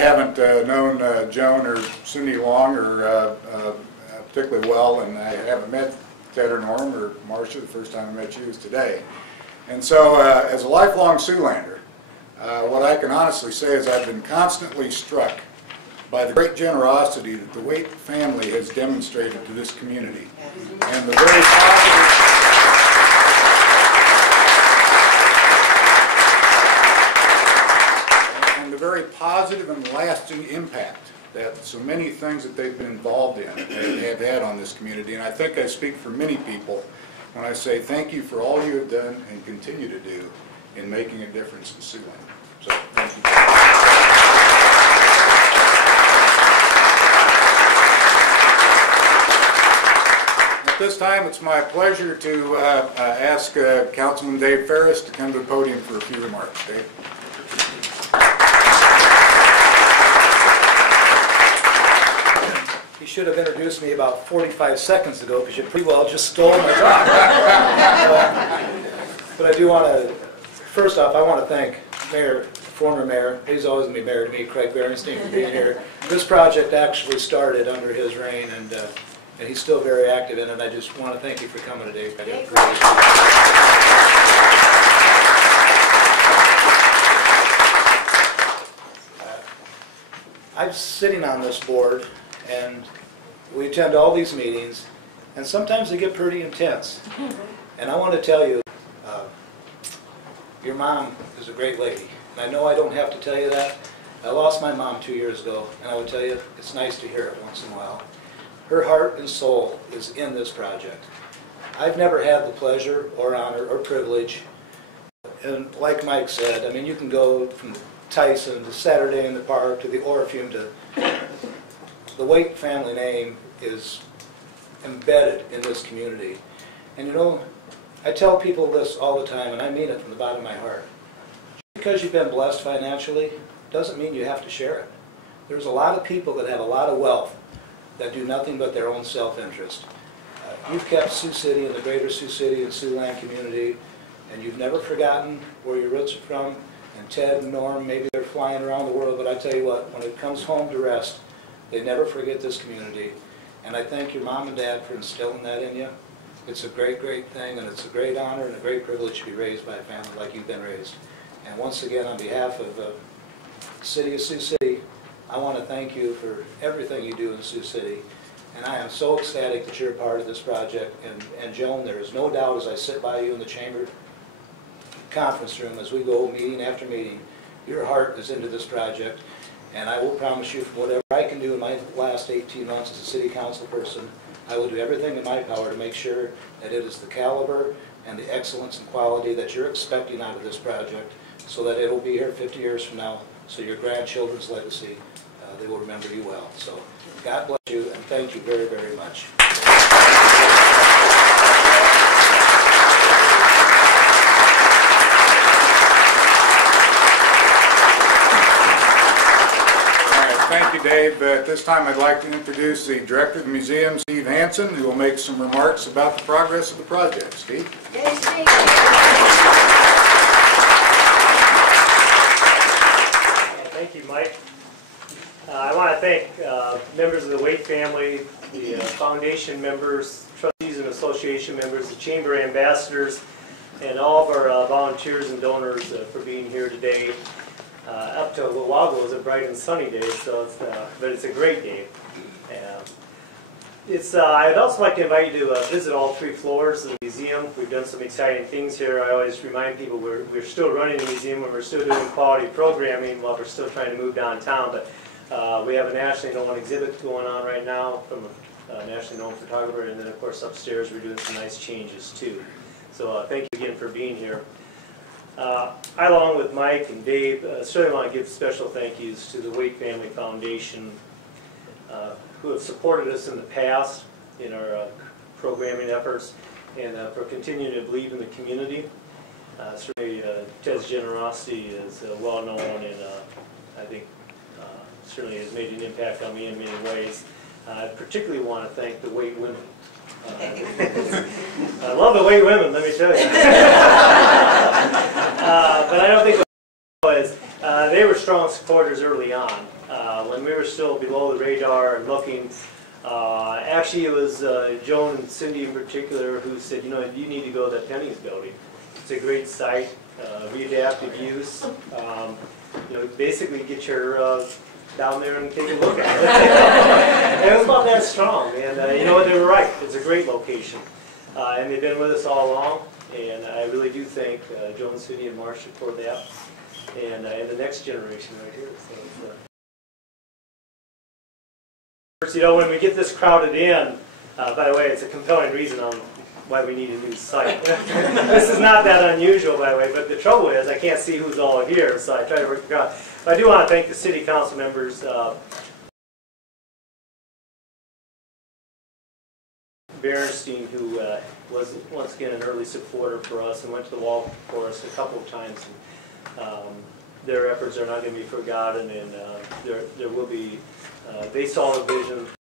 haven't known Joan or Cindy long or particularly well, and I haven't met Ted or Norm or Marcia. The first time I met you was today. And so as a lifelong Siouxlander, what I can honestly say is I've been constantly struck by the great generosity that the Waite family has demonstrated to this community, and the very positive and lasting impact that so many things that they've been involved in have had on this community. And I think I speak for many people when I say thank you for all you have done and continue to do in making a difference in Siouxland. So thank you. At this time, it's my pleasure to ask Councilman Dave Ferris to come to the podium for a few remarks. Dave. You should have introduced me about 45 seconds ago because you pretty well just stole my talk. But I do want to, first off, I want to thank former mayor, he's always going to be mayor to me, Craig Berenstein, for being here. This project actually started under his reign, and he's still very active in it. I just want to thank you for coming today. I do appreciate it. I'm sitting on this board, and we attend all these meetings, and sometimes they get pretty intense. And I want to tell you, your mom is a great lady. And I know I don't have to tell you that. I lost my mom 2 years ago, and I would tell you it's nice to hear it once in a while. Her heart and soul is in this project. I've never had the pleasure or honor or privilege, and like Mike said, I mean, you can go from Tyson to Saturday in the Park to the Orpheum to the Waite family name is embedded in this community. And you know, I tell people this all the time, and I mean it from the bottom of my heart. Because you've been blessed financially doesn't mean you have to share it. There's a lot of people that have a lot of wealth that do nothing but their own self-interest. You've kept Sioux City and the greater Sioux City and Siouxland community, and you've never forgotten where your roots are from. And Ted and Norm, maybe they're flying around the world, but I tell you what, when it comes home to rest, they never forget this community. And I thank your mom and dad for instilling that in you. It's a great, great thing, and it's a great honor and a great privilege to be raised by a family like you've been raised. And once again, on behalf of the City of Sioux City, I want to thank you for everything you do in Sioux City. And I am so ecstatic that you're a part of this project. And Joan, there is no doubt as I sit by you in the chamber conference room as we go meeting after meeting, your heart is into this project. And I will promise you, for whatever I can do in my last 18 months as a city council person, I will do everything in my power to make sure that it is the caliber and the excellence and quality that you're expecting out of this project, so that it will be here 50 years from now, so your grandchildren's legacy, they will remember you well. So God bless you, and thank you very, very much. Thank you, Dave. At this time, I'd like to introduce the Director of the Museum, Steve Hansen, who will make some remarks about the progress of the project. Steve? Yes, Steve. Thank you, Mike. I want to thank members of the Waite family, the foundation members, trustees and association members, the chamber ambassadors, and all of our volunteers and donors for being here today. Up to a little while ago, it was a bright and sunny day, so but it's a great day. I'd also like to invite you to visit all 3 floors of the museum. We've done some exciting things here. I always remind people we're still running the museum and we're still doing quality programming while we're still trying to move downtown. But we have a nationally known exhibit going on right now from a nationally known photographer, and then of course upstairs we're doing some nice changes too. So thank you again for being here. I, along with Mike and Dave, certainly want to give special thank yous to the Waite Family Foundation, who have supported us in the past in our programming efforts, and for continuing to believe in the community. Certainly Ted's generosity is well known, and I think certainly has made an impact on me in many ways. I particularly want to thank the Waite women. I love the Waite women, let me tell you. But I don't think it was. They were strong supporters early on. When we were still below the radar and looking, actually it was Joan and Cindy in particular who said, you know, you need to go to that Penny's building. It's a great site, readaptive use. You know, basically get your down there and take a look at it. It was about that strong, and you know what, they were right. It's a great location. And they've been with us all along, and I really do thank Joan, Cindy, and Marcia for that, and the next generation right here. So, you know, when we get this crowded in, by the way, it's a compelling reason on why we need a new site. This is not that unusual, by the way, but the trouble is I can't see who's all here, so I try to work it out. But I do want to thank the city council members. Berenstein, who was once again an early supporter for us and went to the wall for us a couple of times. And, their efforts are not going to be forgotten, and there will be, they saw the vision.